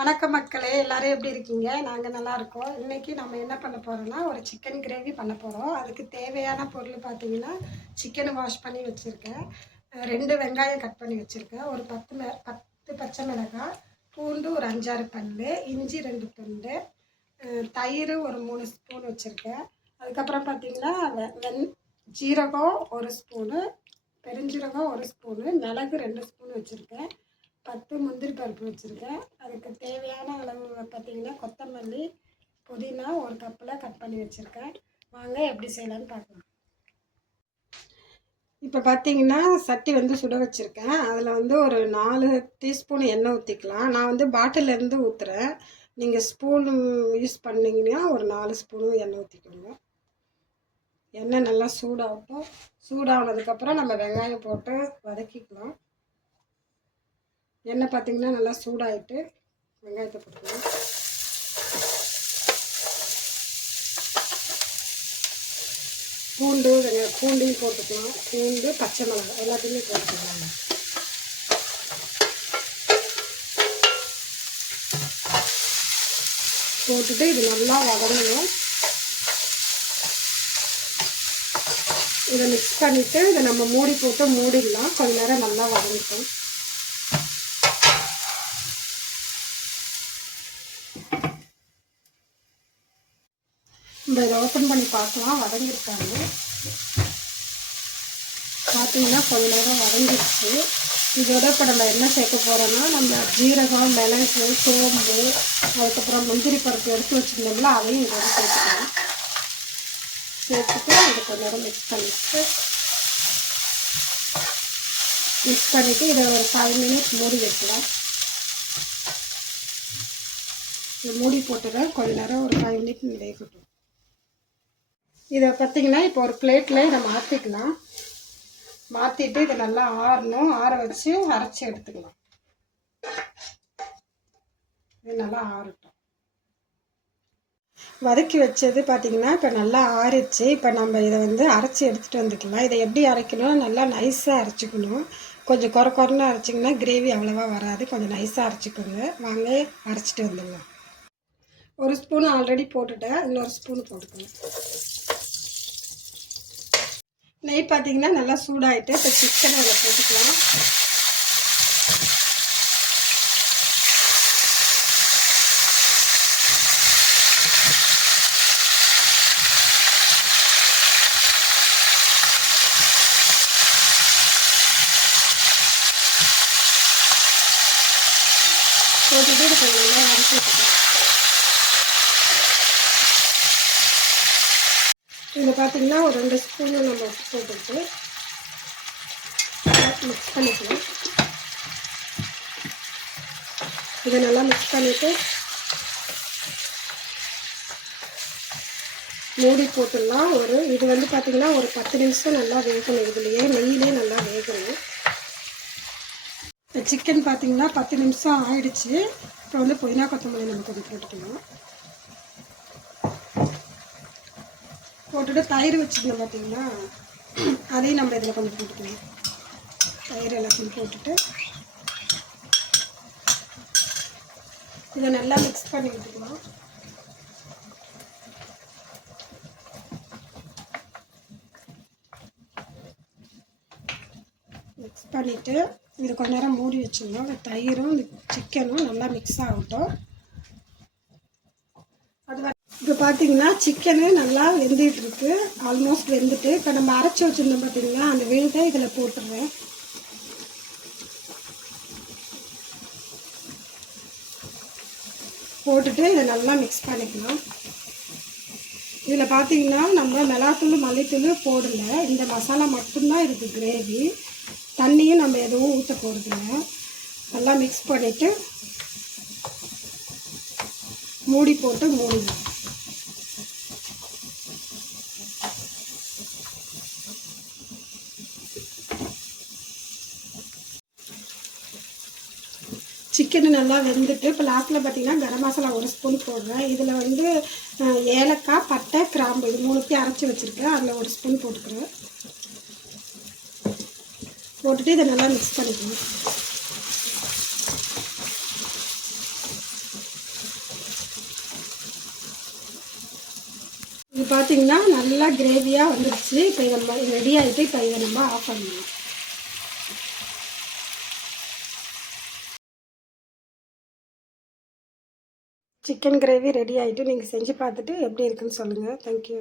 வணக்கம் மக்களே, எல்லாரும் எப்படி இருக்கீங்க? நாங்கள் நல்லா இருக்கோம். இன்றைக்கி நம்ம என்ன பண்ண போகிறோம்னா, ஒரு சிக்கன் கிரேவி பண்ண போகிறோம். அதுக்கு தேவையான பொருள் பார்த்தீங்கன்னா, சிக்கனை வாஷ் பண்ணி வச்சுருக்கேன், 2 வெங்காயம் கட் பண்ணி வச்சுருக்கேன், ஒரு 10 பச்சை மிளகாய், பூண்டு ஒரு 5-6 பல், இஞ்சி 2 துண்டு, தயிர் ஒரு 3 ஸ்பூன் வச்சுருக்கேன். அதுக்கப்புறம் பார்த்தீங்கன்னா ஜீரகம் 1 ஸ்பூனு, பெருஞ்சீரகம் 1 ஸ்பூனு, மிளகு 2 ஸ்பூன் வச்சுருக்கேன், 10 முந்திரி பருப்பு வச்சுருக்கேன். அதுக்கு தேவையான அளவு பார்த்திங்கன்னா கொத்தமல்லி, புதினா ஒரு கப்பில் கட் பண்ணி வச்சுருக்கேன். வாங்க எப்படி செய்யலான்னு பார்க்கலாம். இப்போ பார்த்திங்கன்னா சட்டி சுட வச்சுருக்கேன். அதில் ஒரு 4 டீஸ்பூன் எண்ணெய் ஊற்றிக்கலாம். நான் பாட்டிலேருந்து ஊற்றுறேன். நீங்கள் ஸ்பூன் யூஸ் பண்ணிங்கன்னா ஒரு 4 ஸ்பூனு எண்ணெய் ஊற்றிக்கோங்க. எண்ணெய் நல்லா சூடாகட்டும். சூடானதுக்கப்புறம் நம்ம வெங்காயம் போட்டு வதக்கிக்கலாம். எண்ணெய் பார்த்திங்கன்னா நல்லா சூடாகிட்டு வெங்காயத்தை போட்டுக்கலாம். பூண்டையும் போட்டுக்கலாம். பூண்டு, பச்சை மிளகாய் எல்லாத்தையுமே போட்டுக்கலாம். போட்டுட்டு இது நல்லா வதங்கணும். இதை மிக்ஸ் பண்ணிவிட்டு இதை நம்ம மூடி போட்டு மூடிடலாம். கொஞ்ச நேரம் நல்லா வதங்கிட்டோம். நம்ம இதை ஓப்பன் பண்ணி பார்க்கலாம். வதங்கிருக்காங்க பார்த்தீங்கன்னா கொஞ்ச நேரம் வதங்கிடுச்சு. இதோட இப்போ நம்ம என்ன சேர்க்க போகிறோன்னா, நம்ம ஜீரகம், மிளகு, சோம்பு, அதுக்கப்புறம் முந்திரி பருப்பு எடுத்து வச்சுருந்தோம்ல, அதையும் இதோட சேர்த்துக்கலாம். சேர்த்துட்டு இதை கொஞ்ச நேரம் மிக்ஸ் பண்ணிவிட்டு இதை ஒரு 5 மினிட்ஸ் மூடி வைக்கலாம். இதை மூடி போட்டுதான் கொஞ்ச நேரம் ஒரு 5 மினிட் வேகட்டும். இதை பார்த்திங்கன்னா இப்போ ஒரு பிளேட்டில் இதை மாற்றிக்கலாம். மாற்றிட்டு இதை நல்லா ஆறணும். ஆற வச்சு அரைச்சி எடுத்துக்கலாம். இது நல்லா ஆறட்டும். வதக்கி வச்சது பார்த்திங்கன்னா இப்போ நல்லா ஆறிடுச்சு. இப்போ நம்ம இதை அரைச்சி எடுத்துகிட்டு வந்துக்கலாம். இதை எப்படி அரைக்கணும், நல்லா நைஸாக அரைச்சிக்கணும். கொஞ்சம் குறைன்னு அரைச்சிங்கன்னா கிரேவி அவ்வளோவா வராது. கொஞ்சம் நைஸாக அரைச்சிக்கோங்க. வாங்க அரைச்சிட்டு வந்துடலாம். 1 ஸ்பூன் ஆல்ரெடி போட்டுட்டேன். இன்னொரு ஸ்பூன் போட்டுக்கணும். நெய் பார்த்திங்கன்னா நல்லா சூடாகிட்டு இப்போ சிக்கனை அதில் போட்டுக்கலாம். போட்டுட்டு இது கொஞ்சம் நல்லா அரைச்சி வச்சுக்கலாம். இதில் பார்த்திங்கன்னா ஒரு 2 ஸ்பூன் நம்ம உப்பு போட்டுட்டு மிக்ஸ் பண்ணிக்கலாம். இதை நல்லா மிக்ஸ் பண்ணிவிட்டு மூடி போட்டுடலாம். இது பார்த்திங்கன்னா ஒரு 10 நிமிஷம் நல்லா வேகணும். இதுலேயே நெய்யிலே நல்லா வேகணும். சிக்கன் பார்த்திங்கன்னா 10 நிமிஷம் ஆயிடுச்சு. இப்போ புதினா கொத்தமல்லி நம்ம கொஞ்சம் போட்டுக்கலாம். போட்டுட்டு தயிர் வச்சுக்கணும் பார்த்திங்கன்னா, அதையும் நம்ம இதில் கொஞ்சம் போட்டுக்கலாம். தயிர் எல்லாத்தையும் போட்டுட்டு இதை நல்லா மிக்ஸ் பண்ணி விட்டுக்கலாம். மிக்ஸ் பண்ணிவிட்டு இது கொஞ்ச நேரம் மூடி வச்சிடணும். அந்த தயிரும் இந்த சிக்கனும் நல்லா மிக்ஸ் ஆகட்டும். இப்போ பார்த்திங்கன்னா சிக்கனு நல்லா வெந்துட்டுருக்கு. ஆல்மோஸ்ட் வெந்துட்டு இப்போ நம்ம அரைச்சி வச்சுருந்தோம் பார்த்திங்கன்னா, அந்த விழுதை இதில் போட்டுடுறேன். போட்டுட்டு இதை நல்லா மிக்ஸ் பண்ணிக்கலாம். இதில் பார்த்திங்கன்னா நம்ம மிளகாத்தூள், மல்லித்தூள் போடலை. இந்த மசாலா மட்டும்தான் இருக்குது கிரேவி. தண்ணியும் நம்ம எதுவும் ஊற்ற போகிறதில்ல. நல்லா மிக்ஸ் பண்ணிவிட்டு மூடி போட்டு மூடிடலாம். சிக்கன் நல்லா வெந்துட்டு இப்போ லாஸ்ட்டில் பார்த்திங்கன்னா கரம் மசாலா 1 ஸ்பூன் போடுறேன். இதில் ஏலக்காய், பட்டை, கிராம்பு இது 3த்தையும் அரைச்சி வச்சுருக்கேன். அதில் 1 ஸ்பூன் போட்டுக்கிறேன். போட்டுட்டு இதை நல்லா மிக்ஸ் பண்ணிக்கணும். இது பார்த்தீங்கன்னா நல்லா கிரேவியாக வந்துடுச்சு. இப்போ இதை நம்ம ரெடி ஆகிட்டு இப்போ இதை நம்ம ஆஃப் பண்ணணும். சிக்கன் கிரேவி ரெடி ஆகிட்டு நீங்கள் செஞ்சு பார்த்துட்டு எப்படி இருக்குன்னு சொல்லுங்கள். தேங்க்யூ.